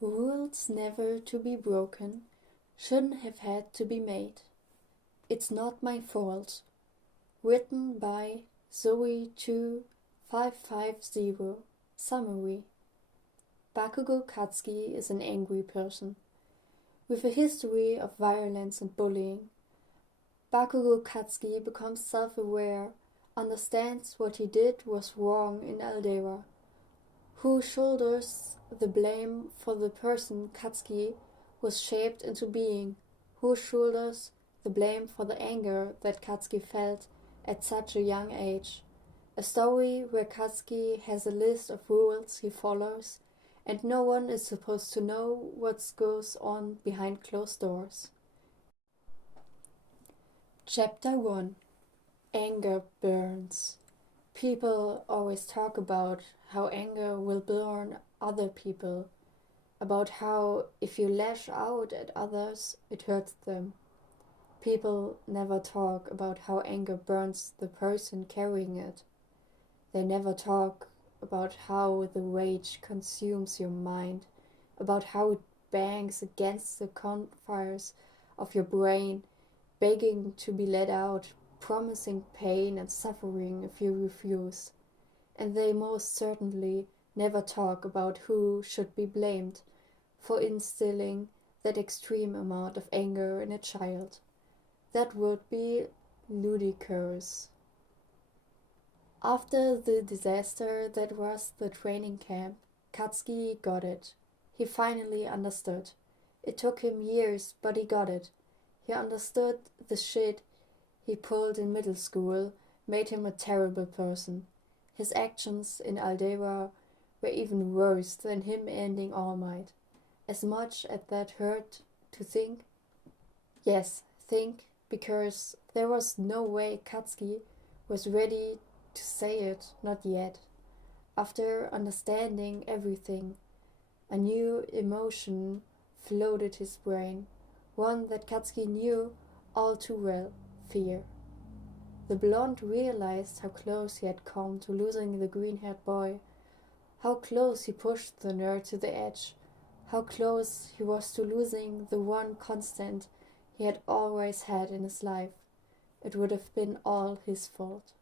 Rules never to be broken shouldn't have had to be made. It's not my fault. Written by Zoe 2550. Summary. Bakugo Katsuki is an angry person. With a history of violence and bullying, Bakugo Katsuki becomes self-aware, understands what he did was wrong in Aldera. Who shoulders the blame for the person Katsuki was shaped into being? Who shoulders the blame for the anger that Katsuki felt at such a young age? A story where Katsuki has a list of rules he follows, and no one is supposed to know what goes on behind closed doors. Chapter 1. Anger burns. People always talk about how anger will burn other people, about how if you lash out at others, it hurts them. People never talk about how anger burns the person carrying it. They never talk about how the rage consumes your mind, about how it bangs against the confines of your brain, begging to be let out, promising pain and suffering if you refuse. And they most certainly never talk about who should be blamed for instilling that extreme amount of anger in a child. That would be ludicrous. After the disaster that was the training camp, Katsuki got it. He finally understood. It took him years, but he got it. He understood the shit he pulled in middle school made him a terrible person. His actions in Aldera were even worse than him ending All Might. As much as that hurt to think. Yes, think, because there was no way Katsuki was ready to say it, not yet. After understanding everything, a new emotion flooded his brain, one that Katsuki knew all too well, fear. The blonde realized how close he had come to losing the green-haired boy, how close he pushed the nerd to the edge, how close he was to losing the one constant he had always had in his life. It would have been all his fault.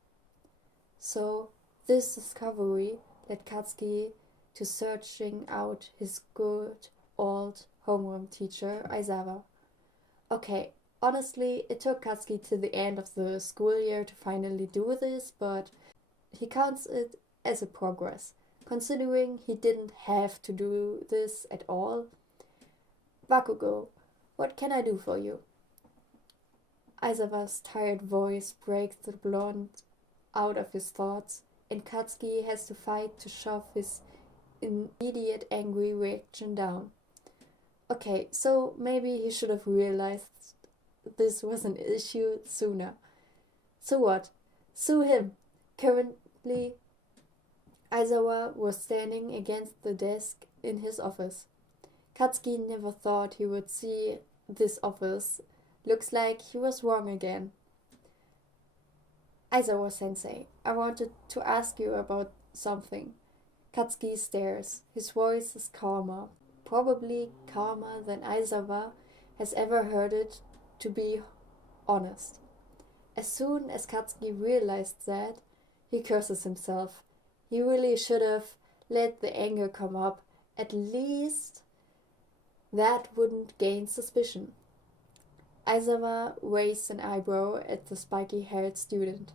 So, this discovery led Katsuki to searching out his good old homeroom teacher, Aizawa. Okay, honestly, it took Katsuki to the end of the school year to finally do this, but he counts it as a progress, considering he didn't have to do this at all. Bakugo, what can I do for you? Aizawa's tired voice breaks the blonde out of his thoughts, and Katsuki has to fight to shove his immediate angry reaction down. Okay, so maybe he should have realized this was an issue sooner. So what? Sue him. Currently, Aizawa was standing against the desk in his office. Katsuki never thought he would see this office. Looks like he was wrong again. Aizawa-sensei, I wanted to ask you about something. Katsuki stares. His voice is calmer, probably calmer than Aizawa has ever heard it to be honest. As soon as Katsuki realized that, he curses himself. He really should have let the anger come up. At least that wouldn't gain suspicion. Aizawa raised an eyebrow at the spiky-haired student.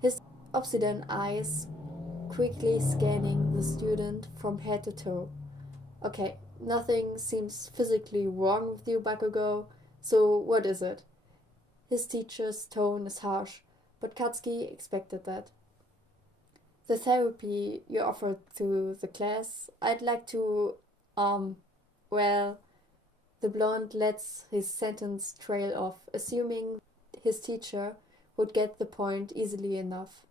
His obsidian eyes quickly scanning the student from head to toe. Okay, nothing seems physically wrong with you, Bakugo, so what is it? His teacher's tone is harsh, but Katsuki expected that. The therapy you offered to the class, I'd like to, well, the blonde lets his sentence trail off, assuming his teacher would get the point easily enough.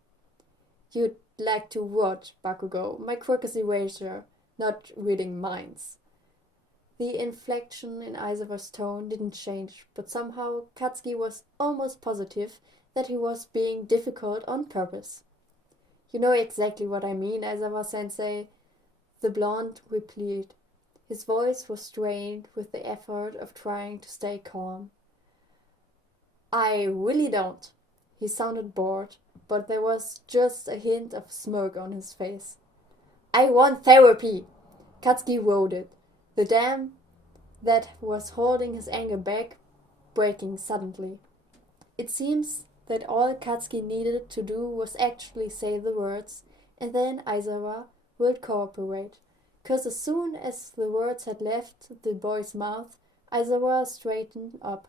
You'd like to what, Bakugo? My quirk is erasure, not reading minds. The inflection in Aizawa's tone didn't change, but somehow Katsuki was almost positive that he was being difficult on purpose. You know exactly what I mean, Aizawa-sensei, the blonde replied, His voice was strained with the effort of trying to stay calm. I really don't. He sounded bored, but there was just a hint of smirk on his face. I want therapy! Katsuki roared, the dam that was holding his anger back breaking suddenly. It seems that all Katsuki needed to do was actually say the words, and then Aizawa would cooperate. 'Cause as soon as the words had left the boy's mouth, Aizawa straightened up.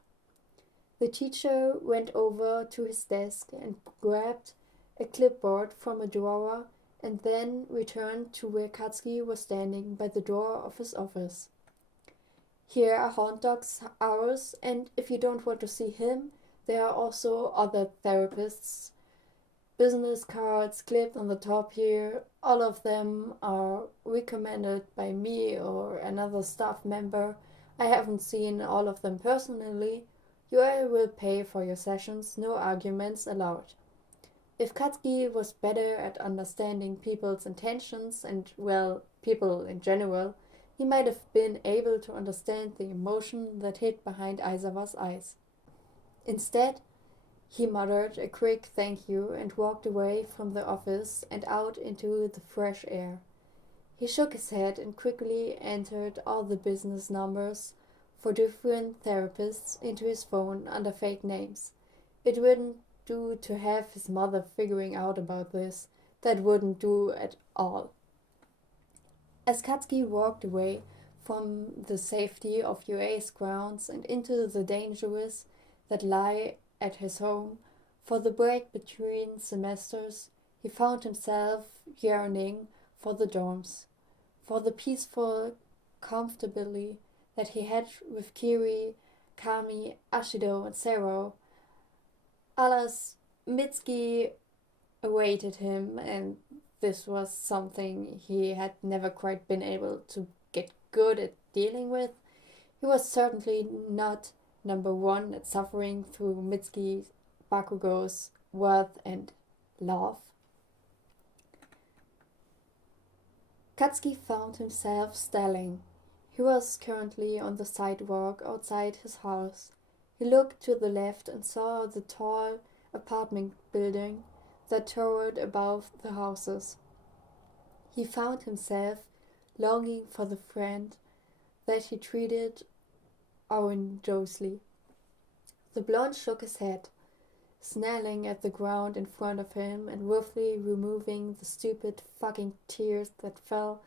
The teacher went over to his desk and grabbed a clipboard from a drawer and then returned to where Katsuki was standing by the door of his office. Here are Hound Dog's hours, and if you don't want to see him, there are also other therapists. Business cards clipped on the top here. All of them are recommended by me or another staff member. I haven't seen all of them personally. You will pay for your sessions, no arguments allowed. If Katsuki was better at understanding people's intentions and, well, people in general, he might have been able to understand the emotion that hid behind Aizawa's eyes. Instead, he muttered a quick thank you and walked away from the office and out into the fresh air. He shook his head and quickly entered all the business numbers for different therapists into his phone under fake names. It wouldn't do to have his mother figuring out about this. That wouldn't do at all. As Katsuki walked away from the safety of UA's grounds and into the dangers that lie at his home, for the break between semesters, he found himself yearning for the dorms, for the peaceful comfortability that he had with Kiri, Kami, Ashido, and Sero. Alas, Mitsuki awaited him, and this was something he had never quite been able to get good at dealing with. He was certainly not number one at suffering through Mitsuki Bakugo's worth and love. Katsuki found himself stalling. He was currently on the sidewalk outside his house. He looked to the left and saw the tall apartment building that towered above the houses. He found himself longing for the friend that he treated outrageously. The blonde shook his head, snarling at the ground in front of him and roughly removing the stupid fucking tears that fell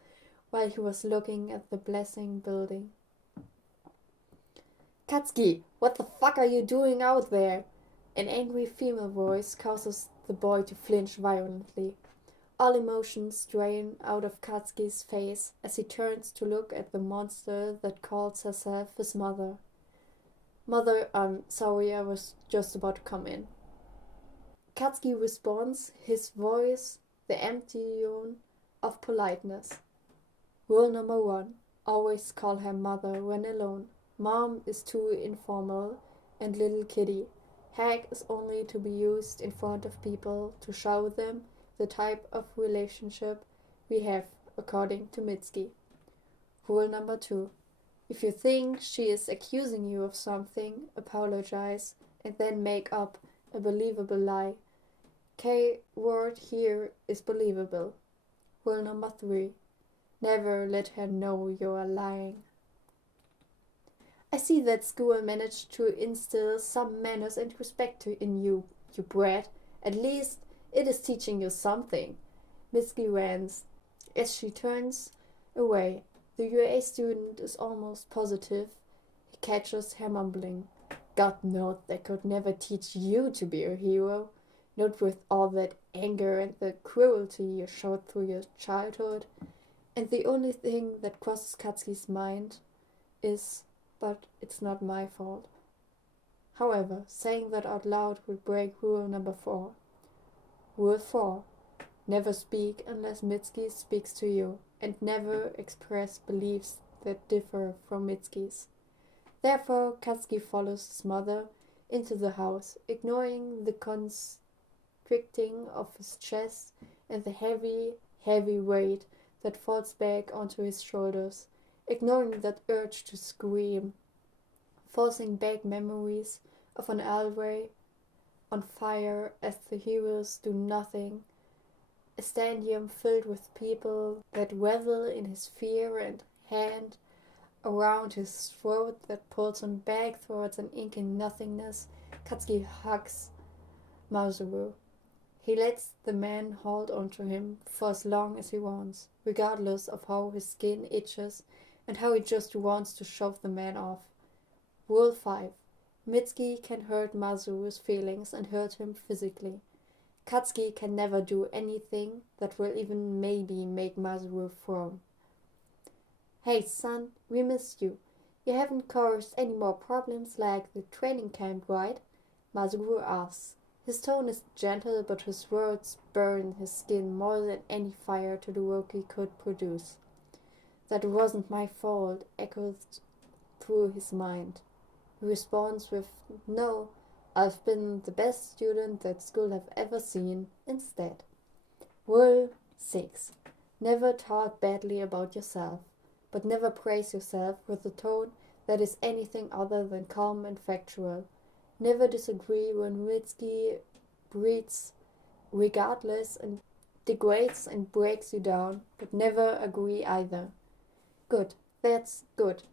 while he was looking at the blessing building. Katsuki, what the fuck are you doing out there? An angry female voice causes the boy to flinch violently. All emotions drain out of Katsuki's face as he turns to look at the monster that calls herself his mother. Mother, I'm sorry, I was just about to come in. Katsuki responds, his voice the empty tone of politeness. Rule number 1. Always call her mother when alone. Mom is too informal, and little kitty. Hag is only to be used in front of people to show them the type of relationship we have, according to Mitsuki. Rule number 2. If you think she is accusing you of something, apologize and then make up a believable lie. K word here is believable. Rule number 3. Never let her know you are lying. I see that school managed to instill some manners and respect in you, you brat. At least it is teaching you something. Mitsuki rants. As she turns away, the UA student is almost positive he catches her mumbling. God knows they could never teach you to be a hero. Not with all that anger and the cruelty you showed through your childhood. And the only thing that crosses Katsuki's mind is, but it's not my fault. However, saying that out loud would break rule number 4. Rule 4. Never speak unless Mitsuki speaks to you, and never express beliefs that differ from Mitsuki's. Therefore, Katsuki follows his mother into the house, ignoring the constricting of his chest and the heavy weight that falls back onto his shoulders. ignoring that urge to scream, forcing back memories of an alleyway on fire as the heroes do nothing, a stadium filled with people that revel in his fear and hand around his throat that pulls him back towards an inking nothingness. Katsuki hugs Masaru. He lets the man hold onto him for as long as he wants, regardless of how his skin itches and how he just wants to shove the man off. Rule 5. Mitsuki can hurt Masaru's feelings and hurt him physically. Katsuki can never do anything that will even maybe make Masaru frown. Hey son, we missed you. You haven't caused any more problems like the training camp, right? Masaru asks. His tone is gentle, but his words burn his skin more than any fire Todoroki could produce. That wasn't my fault, echoed through his mind. He responds with, no, I've been the best student that school have ever seen, instead. Rule 6. Never talk badly about yourself, but never praise yourself with a tone that is anything other than calm and factual. Never disagree when Mitsuki breeds regardless and degrades and breaks you down, but never agree either. Good, that's good.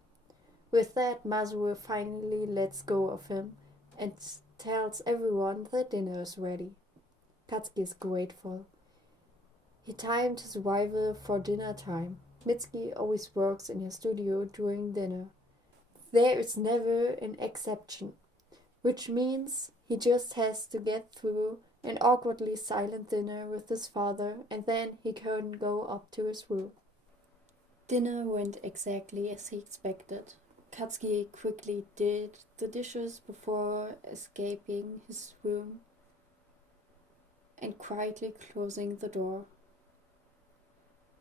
With that, Masaru finally lets go of him and tells everyone that dinner is ready. Katsuki is grateful. He timed his arrival for dinner time. Mitsuki always works in his studio during dinner. There is never an exception, which means he just has to get through an awkwardly silent dinner with his father, and then he can go up to his room. Dinner went exactly as he expected. Katsuki quickly did the dishes before escaping his room and quietly closing the door.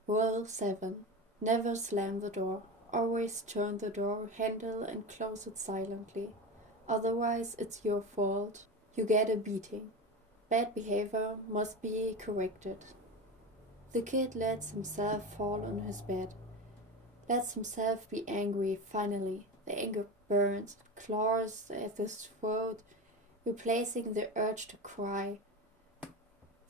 Rule 7. Never slam the door. Always turn the door handle and close it silently. Otherwise, it's your fault. You get a beating. Bad behavior must be corrected. The kid lets himself fall on his bed. Lets himself be angry finally. The anger burns, claws at his throat, replacing the urge to cry.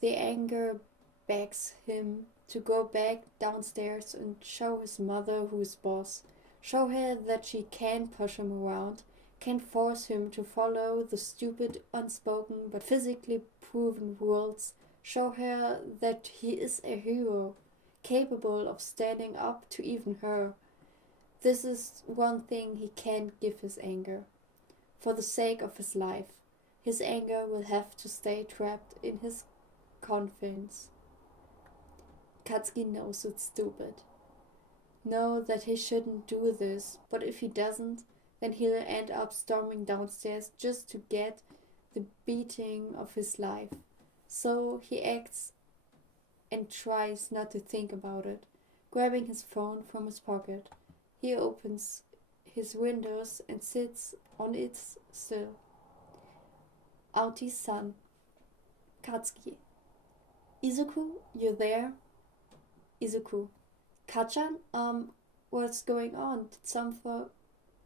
The anger begs him to go back downstairs and show his mother who's boss. Show her that she can't push him around, can't force him to follow the stupid, unspoken but physically proven rules. Show her that he is a hero, capable of standing up to even her. This is one thing he can't give his anger. For the sake of his life, his anger will have to stay trapped in his confidence. Katsuki knows it's stupid. Know that he shouldn't do this, but if he doesn't, then he'll end up storming downstairs just to get the beating of his life. So he acts and tries not to think about it, grabbing his phone from his pocket. He opens his windows and sits on it still. Aoti's-san. Katsuki. Izuku, you there? Izuku. Kachan, what's going on?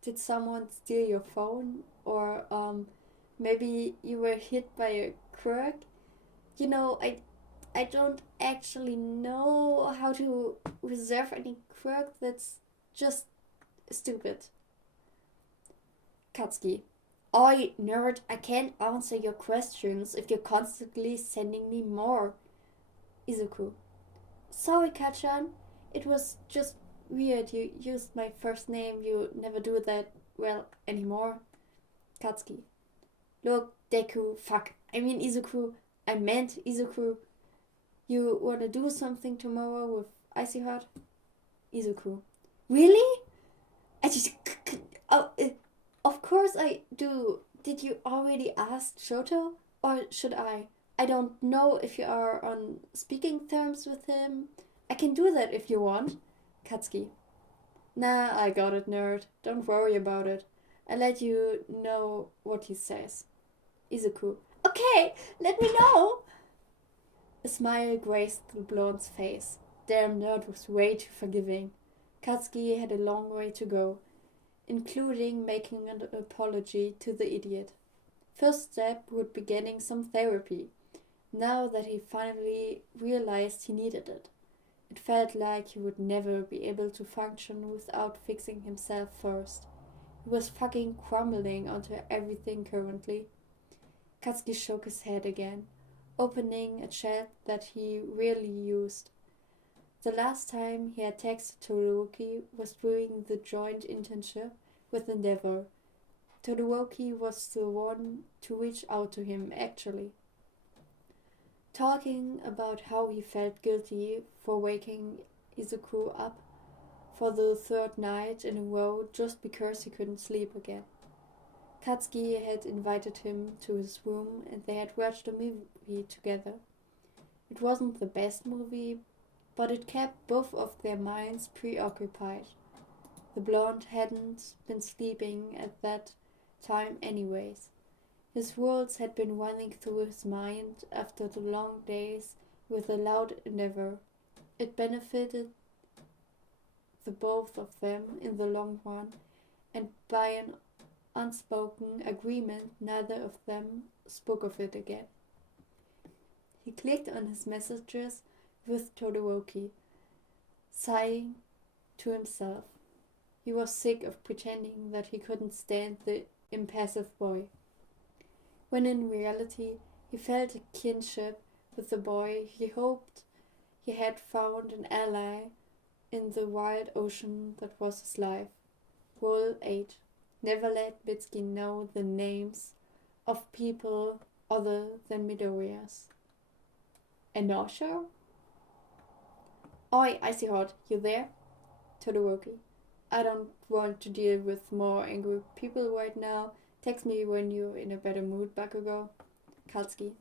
Did someone steal your phone? Or, maybe you were hit by a quirk? You know, I don't actually know how to reserve any quirk that's just stupid. Katsuki. Oi, nerd, I can't answer your questions if you're constantly sending me more. Izuku. Sorry, Kachan. It was just weird. You used my first name. You never do that, well, anymore. Katsuki. Look, Deku, fuck. I mean Izuku. I meant Izuku. You wanna do something tomorrow with Icy Heart? Izuku. Really? I just... Oh, of course I do. Did you already ask Shoto? Or should I? I don't know if you are on speaking terms with him. I can do that if you want. Katsuki. Nah, I got it, nerd. Don't worry about it. I'll let you know what he says. Izuku. Okay, let me know. A smile graced the blonde's face. Damn, nerd was way too forgiving. Katsuki had a long way to go, including making an apology to the idiot. First step would be getting some therapy, now that he finally realized he needed it. It felt like he would never be able to function without fixing himself first. He was fucking crumbling onto everything currently. Katsuki shook his head again, opening a chat that he rarely used. The last time he had texted Todoroki was during the joint internship with Endeavor. Todoroki was the one to reach out to him, actually. Talking about how he felt guilty for waking Izuku up for the third night in a row just because he couldn't sleep again. Katsuki had invited him to his room and they had watched a movie together. It wasn't the best movie, but it kept both of their minds preoccupied. The blonde hadn't been sleeping at that time anyways. His worlds had been running through his mind after the long days with a loud Endeavor. It benefited the both of them in the long run, and by an unspoken agreement neither of them spoke of it again. He clicked on his messages with Todoroki, sighing to himself. He was sick of pretending that he couldn't stand the impassive boy, when in reality he felt a kinship with the boy he hoped he had found an ally in the wild ocean that was his life. Rule 8. Never let Mitsuki know the names of people other than Midoriya's. And Nausha? Oi, Icy Hot, you there? Todoroki. I don't want to deal with more angry people right now. Text me when you're in a better mood, Bakugo. Katsuki.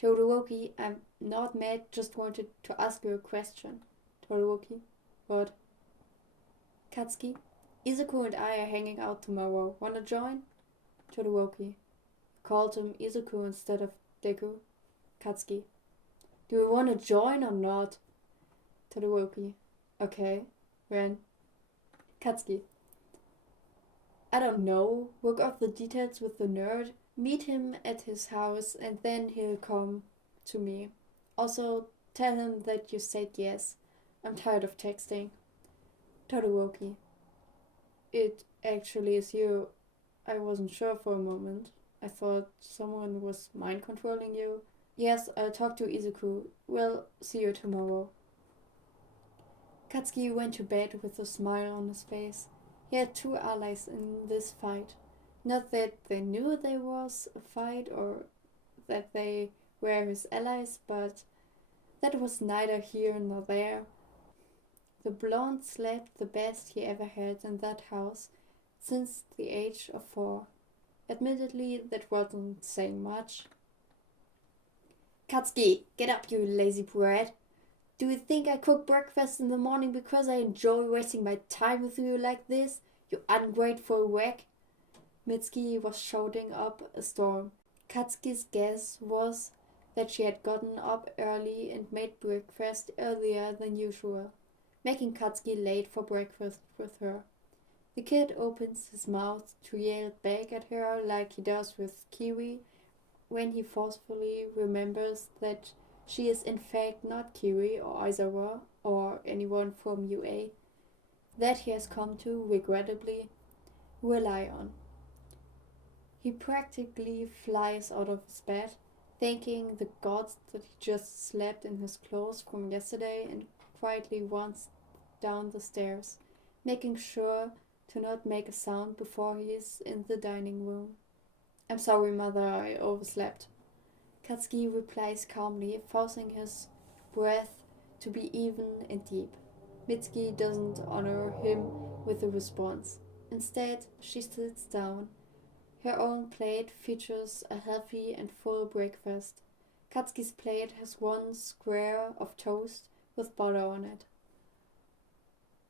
Todoroki, I'm not mad, just wanted to ask you a question. Todoroki. What? Katsuki. Izuku and I are hanging out tomorrow. Wanna join? Todoroki. Called him Izuku instead of Deku. Katsuki. Do you wanna join or not? Todoroki. Okay. When? Katsuki. I don't know. Work out the details with the nerd. Meet him at his house and then he'll come to me. Also, tell him that you said yes. I'm tired of texting. Todoroki. It actually is you. I wasn't sure for a moment. I thought someone was mind controlling you. Yes, I'll talk to Izuku. We'll see you tomorrow. Katsuki went to bed with a smile on his face. He had two allies in this fight. Not that they knew there was a fight or that they were his allies, but that was neither here nor there. The blonde slept the best he ever had in that house since the age of 4. Admittedly, that wasn't saying much. Katsuki, get up, you lazy brat. Do you think I cook breakfast in the morning because I enjoy wasting my time with you like this, you ungrateful whack? Mitsuki was shouting up a storm. Katsuki's guess was that she had gotten up early and made breakfast earlier than usual, making Katsuki late for breakfast with her. The kid opens his mouth to yell back at her like he does with Kiwi when he forcefully remembers that she is in fact not Kiwi or Aizawa or anyone from UA that he has come to, regrettably, rely on. He practically flies out of his bed, thanking the gods that he just slept in his clothes from yesterday, and quietly runs down the stairs, making sure to not make a sound before he is in the dining room. I'm sorry, mother, I overslept. Katsuki replies calmly, forcing his breath to be even and deep. Mitsuki doesn't honor him with a response. Instead, she sits down. Her own plate features a healthy and full breakfast. Katsuki's plate has one square of toast with butter on it.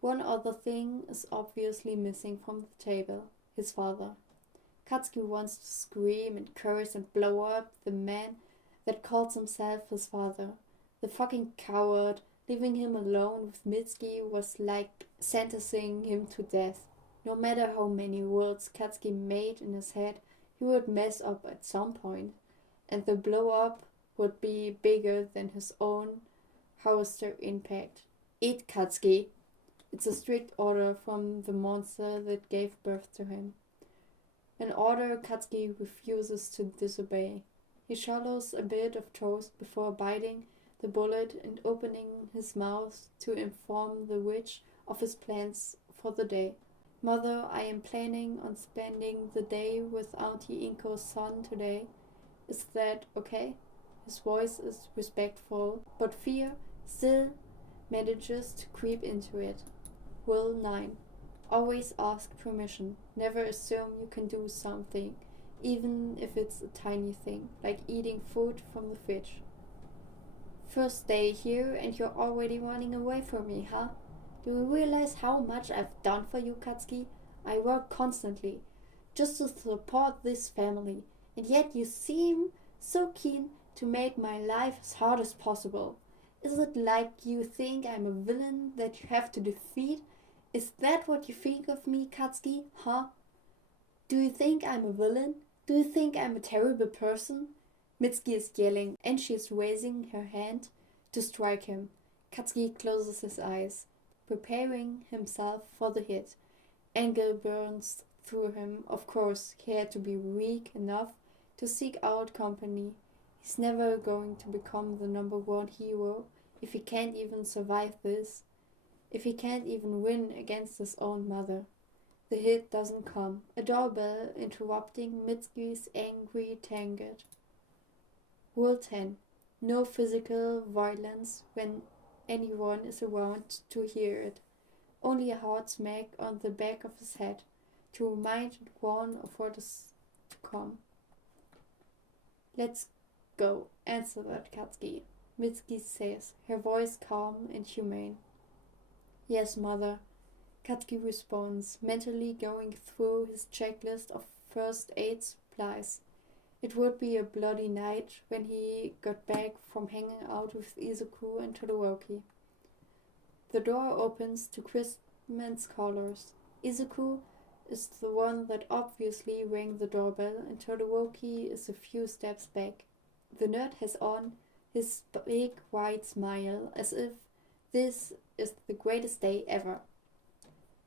One other thing is obviously missing from the table: his father. Katsuki wants to scream and curse and blow up the man that calls himself his father. The fucking coward Leaving him alone with Mitsuki was like sentencing him to death. No matter how many words Katsuki made in his head, he would mess up at some point, and the blow up would be bigger than his own Hauster impact. Eat, Katsuki. It's a strict order from the monster that gave birth to him. An order Katsuki refuses to disobey. He swallows a bit of toast before biting the bullet and opening his mouth to inform the witch of his plans for the day. Mother, I am planning on spending the day with Auntie Inko's son today. Is that okay? His voice is respectful, but fear still manages to creep into it. Rule 9. Always ask permission. Never assume you can do something, even if it's a tiny thing, like eating food from the fridge. First day here and you're already running away from me, huh? Do you realize how much I've done for you, Katsuki? I work constantly, just to support this family, and yet you seem so keen to make my life as hard as possible. Is it like you think I'm a villain that you have to defeat? Is that what you think of me, Katsuki, huh? Do you think I'm a villain? Do you think I'm a terrible person? Mitsuki is yelling, and she is raising her hand to strike him. Katsuki closes his eyes, preparing himself for the hit. Anger burns through him. Of course, he had to be weak enough to seek out company. He's never going to become the number one hero if he can't even survive this, if he can't even win against his own mother. The hit doesn't come. A doorbell interrupting Mitsuki's angry tangent. Rule 10. No physical violence when anyone is around to hear it. Only a hard smack on the back of his head to remind one of what is to come. Let's go, answer that, Katsuki, Mitsuki says, her voice calm and humane. Yes, mother, Katsuki responds, mentally going through his checklist of first aid supplies. It would be a bloody night when he got back from hanging out with Izuku and Todoroki. The door opens to Christmas callers. Izuku is the one that obviously rang the doorbell, and Todoroki is a few steps back. The nerd has on his big white smile as if this is the greatest day ever.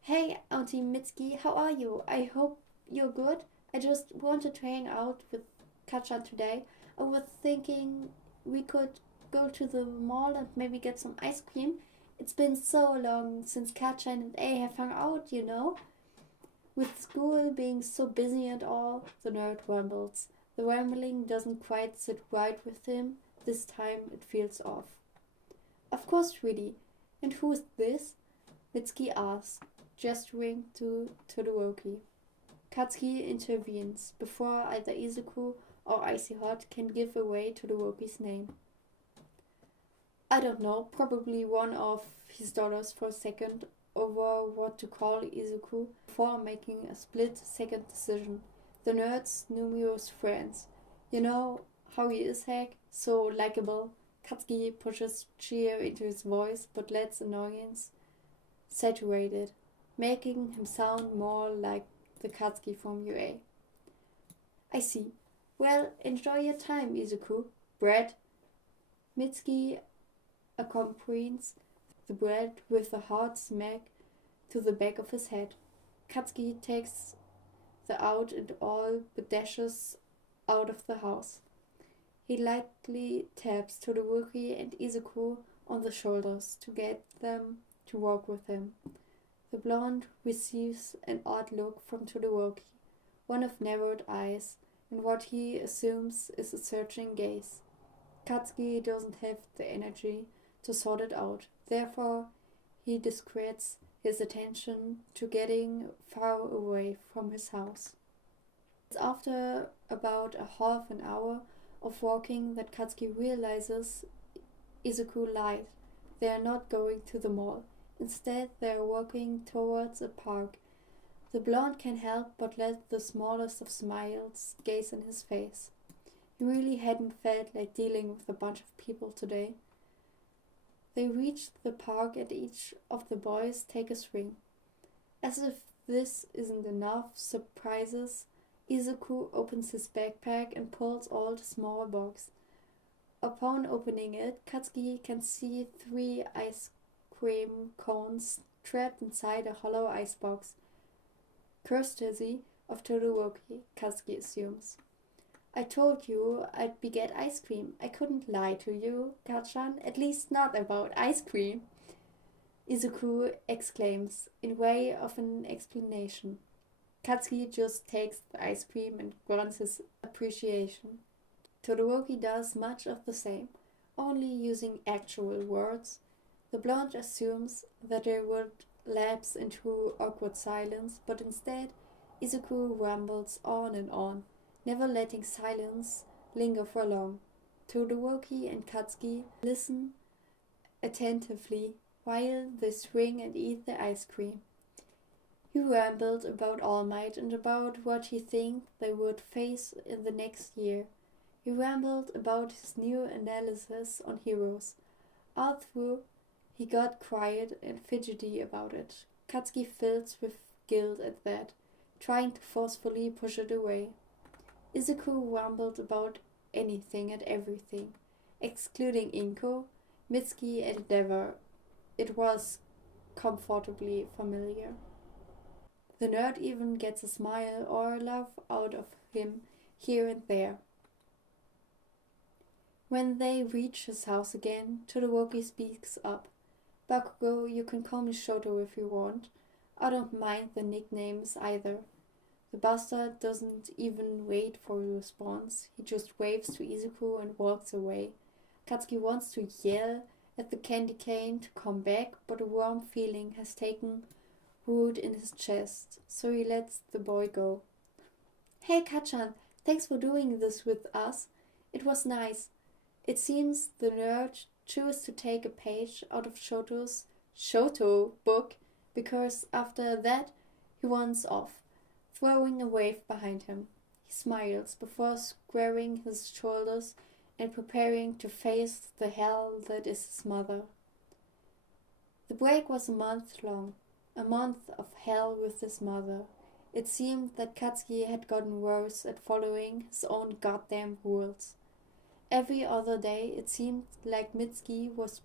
Hey, Auntie Mitsuki, how are you? I hope you're good. I just wanted to hang out with Katja today. I was thinking we could go to the mall and maybe get some ice cream. It's been so long since Katja and I have hung out, you know. With school being so busy and all, the nerd rumbles. The rambling doesn't quite sit right with him. This time it feels off. Of course, sweetie. And who's this? Mitsuki asks, gesturing to Todoroki. Katsuki intervenes before either Izuku or Icy Hot can give away Todoroki's name. I don't know, probably one of his daughters for a second over what to call Izuku before making a split-second decision. The nerd's numerous friends. You know how he is, heck? So likable. Katsuki pushes cheer into his voice but lets annoyance saturate it, making him sound more like the Katsuki from UA. I see. Well, enjoy your time, Izuku. Bread. Mitsuki accompanies the bread with a hard smack to the back of his head. Katsuki takes the out and all but dashes out of the house. He lightly taps Todoroki and Izuku on the shoulders to get them to walk with him. The blonde receives an odd look from Todoroki, one of narrowed eyes, and what he assumes is a searching gaze. Katsuki doesn't have the energy to sort it out, therefore he discretes his attention to getting far away from his house. It's after about a half an hour of walking that Katsuki realizes Izuku lied. They are not going to the mall. Instead, they are walking towards a park. The blonde can help but let the smallest of smiles gaze in his face. He really hadn't felt like dealing with a bunch of people today. They reach the park and each of the boys take a swing. As if this isn't enough surprises, Izuku opens his backpack and pulls out a small box. Upon opening it, Katsuki can see 3 ice cream cones trapped inside a hollow icebox. Courtesy of Todoroki, Katsuki assumes. I told you I'd beget ice cream. I couldn't lie to you, Kachan, at least not about ice cream. Izuku exclaims, in way of an explanation. Katsuki just takes the ice cream and grunts his appreciation. Todoroki does much of the same, only using actual words. The blonde assumes that they would lapse into awkward silence, but instead Izuku rambles on and on, never letting silence linger for long. Todoroki and Katsuki listen attentively while they swing and eat the ice cream. He rambled about All Might and about what he thinks they would face in the next year. He rambled about his new analysis on heroes. All through, he got quiet and fidgety about it. Katsuki fills with guilt at that, trying to forcefully push it away. Izuku rambled about anything and everything, excluding Inko, Mitsuki, and Endeavor. It was comfortably familiar. The nerd even gets a smile or a laugh out of him here and there. When they reach his house again, Todoroki speaks up. Bakugo, you can call me Shoto if you want. I don't mind the nicknames either. The bastard doesn't even wait for a response. He just waves to Izuku and walks away. Katsuki wants to yell at the candy cane to come back, but a warm feeling has taken root in his chest, so he lets the boy go. Hey Kachan, thanks for doing this with us. It was nice. It seems the nerd chose to take a page out of Shoto's Shoto book because after that he wants off, throwing a wave behind him. He smiles before squaring his shoulders and preparing to face the hell that is his mother. The break was a month long, a month of hell with his mother. It seemed that Katsuki had gotten worse at following his own goddamn rules. Every other day it seemed like Mitsuki was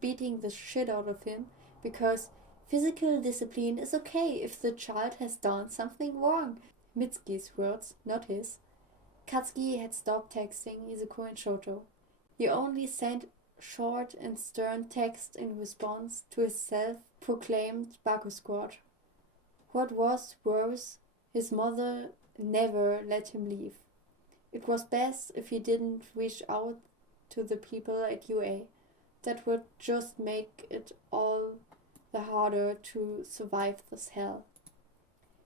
beating the shit out of him because physical discipline is okay if the child has done something wrong. Mitsuki's words, not his. Katsuki had stopped texting Izuku and Shoto. He only sent short and stern text in response to his self-proclaimed Baku squad. What was worse, his mother never let him leave. It was best if he didn't reach out to the people at UA. That would just make it all the harder to survive this hell.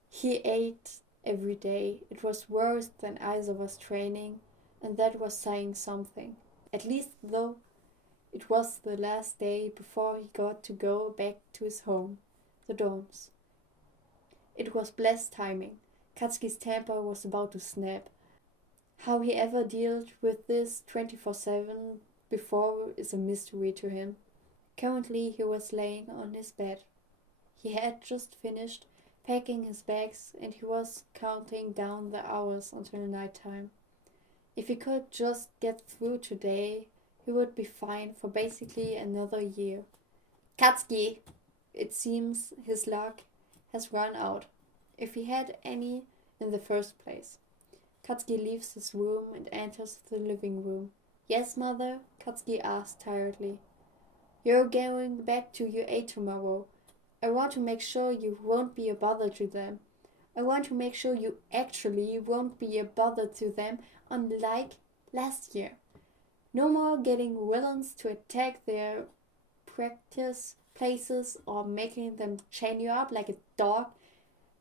He ate every day. It was worse than Aizawa's training, and that was saying something. At least though it was the last day before he got to go back to his home, the dorms. It was blessed timing. Katsuki's temper was about to snap. How he ever dealt with this 24/7 before is a mystery to him. Currently he was laying on his bed. He had just finished packing his bags and he was counting down the hours until nighttime. If he could just get through today, he would be fine for basically another year. Katsuki! It seems his luck has run out, if he had any in the first place. Katsuki leaves his room and enters the living room. Yes, mother? Katsuki asked tiredly. You're going back to UA tomorrow. I want to make sure you won't be a bother to them. I want to make sure you actually won't be a bother to them, unlike last year. No more getting villains to attack their practice places or making them chain you up like a dog,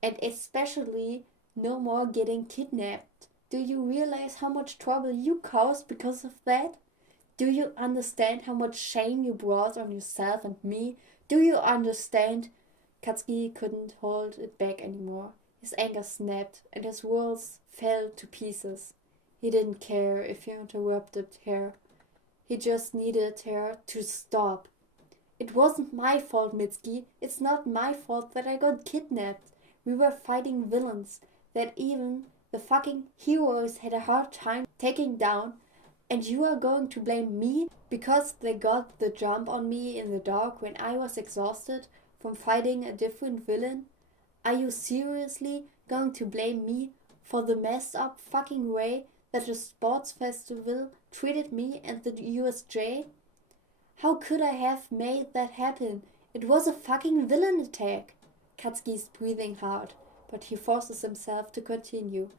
and especially no more getting kidnapped. Do you realize how much trouble you caused because of that? Do you understand how much shame you brought on yourself and me? Do you understand? Katsuki couldn't hold it back anymore. His anger snapped and his words fell to pieces. He didn't care if he interrupted her. He just needed her to stop. It wasn't my fault, Mitsuki. It's not my fault that I got kidnapped. We were fighting villains that even the fucking heroes had a hard time taking down, and you are going to blame me because they got the jump on me in the dark when I was exhausted from fighting a different villain? Are you seriously going to blame me for the messed up fucking way that the sports festival treated me and the USJ? How could I have made that happen? It was a fucking villain attack. Katsuki is breathing hard, but he forces himself to continue,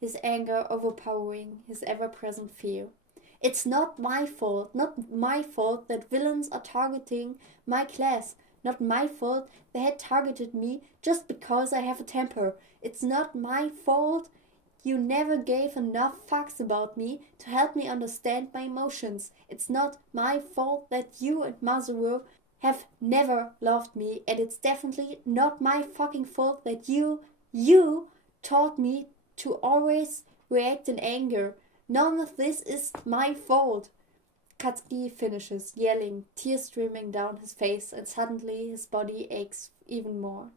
his anger overpowering his ever-present fear. It's not my fault that villains are targeting my class. Not my fault they had targeted me just because I have a temper. It's not my fault you never gave enough facts about me to help me understand my emotions. It's not my fault that you and Masaru have never loved me, and it's definitely not my fucking fault that you taught me to always react in anger. None of this is my fault. Katsuki finishes, yelling, tears streaming down his face, and suddenly his body aches even more.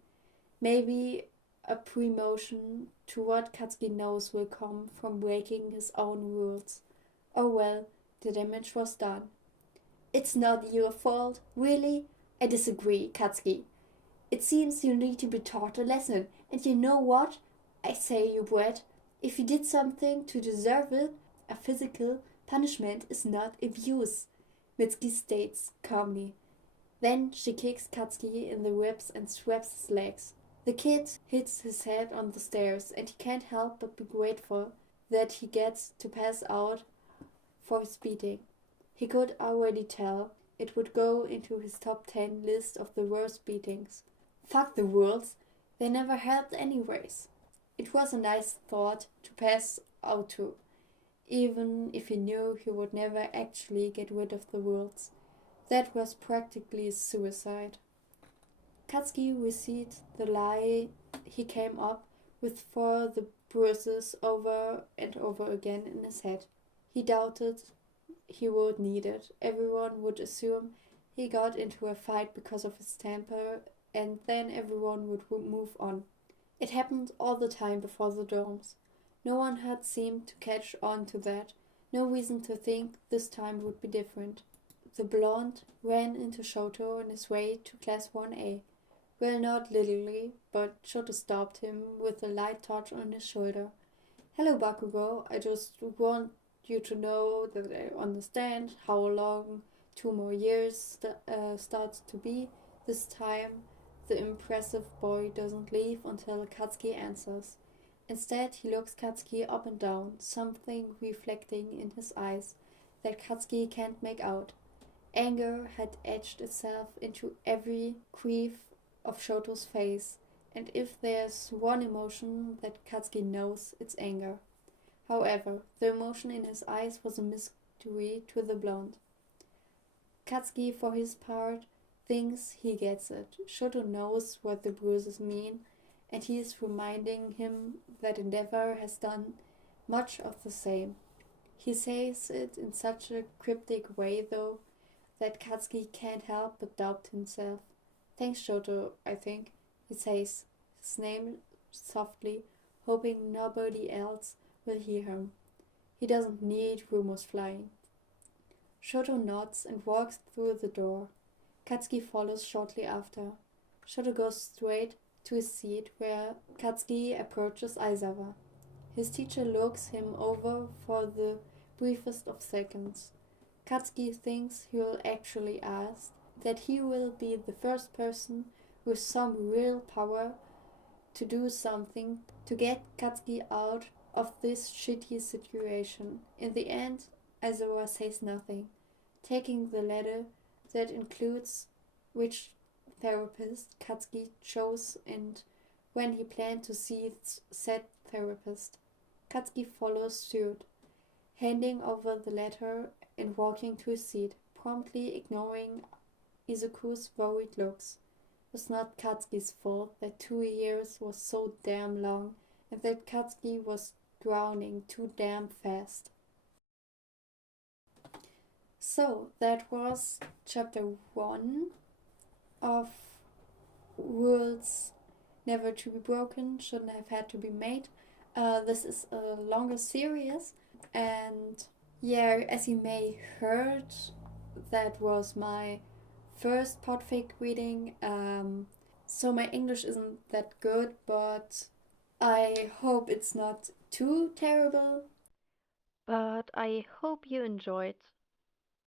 Maybe a premotion to what Katsuki knows will come from breaking his own rules. Oh well, the damage was done. It's not your fault, really? I disagree, Katsuki. It seems you need to be taught a lesson, and you know what? I say, you brat, if you did something to deserve it, a physical punishment is not abuse, Mitsuki states calmly. Then she kicks Katsuki in the ribs and slaps his legs. The kid hits his head on the stairs, and he can't help but be grateful that he gets to pass out for his beating. He could already tell it would go into his top 10 list of the worst beatings. Fuck the rules, they never helped anyways. It was a nice thought to pass out to, even if he knew he would never actually get rid of the rules. That was practically suicide. Katsuki received the lie he came up with for the bruises over and over again in his head. He doubted he would need it. Everyone would assume he got into a fight because of his temper, and then everyone would move on. It happened all the time before the dorms. No one had seemed to catch on to that. No reason to think this time would be different. The blonde ran into Shoto on his way to Class 1A. Well, not literally, but Shoto stopped him with a light touch on his shoulder. Hello, Bakugo. I just want you to know that I understand how long 2 more years starts to be. This time, the impressive boy doesn't leave until Katsuki answers. Instead, he looks Katsuki up and down, something reflecting in his eyes that Katsuki can't make out. Anger had etched itself into every crease of Shoto's face, and if there's one emotion that Katsuki knows, it's anger. However, the emotion in his eyes was a mystery to the blonde. Katsuki, for his part, thinks he gets it. Shoto knows what the bruises mean, and he is reminding him that Endeavor has done much of the same. He says it in such a cryptic way, though, that Katsuki can't help but doubt himself. Thanks, Shoto, I think, he says, his name softly, hoping nobody else will hear him. He doesn't need rumors flying. Shoto nods and walks through the door. Katsuki follows shortly after. Shoto goes straight to his seat where Katsuki approaches Aizawa. His teacher looks him over for the briefest of seconds. Katsuki thinks he will actually ask, that he will be the first person with some real power to do something to get Katsuki out of this shitty situation. In the end, Aizawa says nothing, taking the letter that includes which therapist Katsuki chose and when he planned to see said therapist. Katsuki follows suit, handing over the letter and walking to his seat, promptly ignoring Izuku's worried looks. It was not Katsuki's fault that 2 years was so damn long and that Katsuki was drowning too damn fast. So, that was chapter 1 of rules never to be broken shouldn't have had to be made. This is a longer series, and yeah, as you may heard, that was my first podfic reading. So my English isn't that good, but I hope it's not too terrible. But I hope you enjoyed.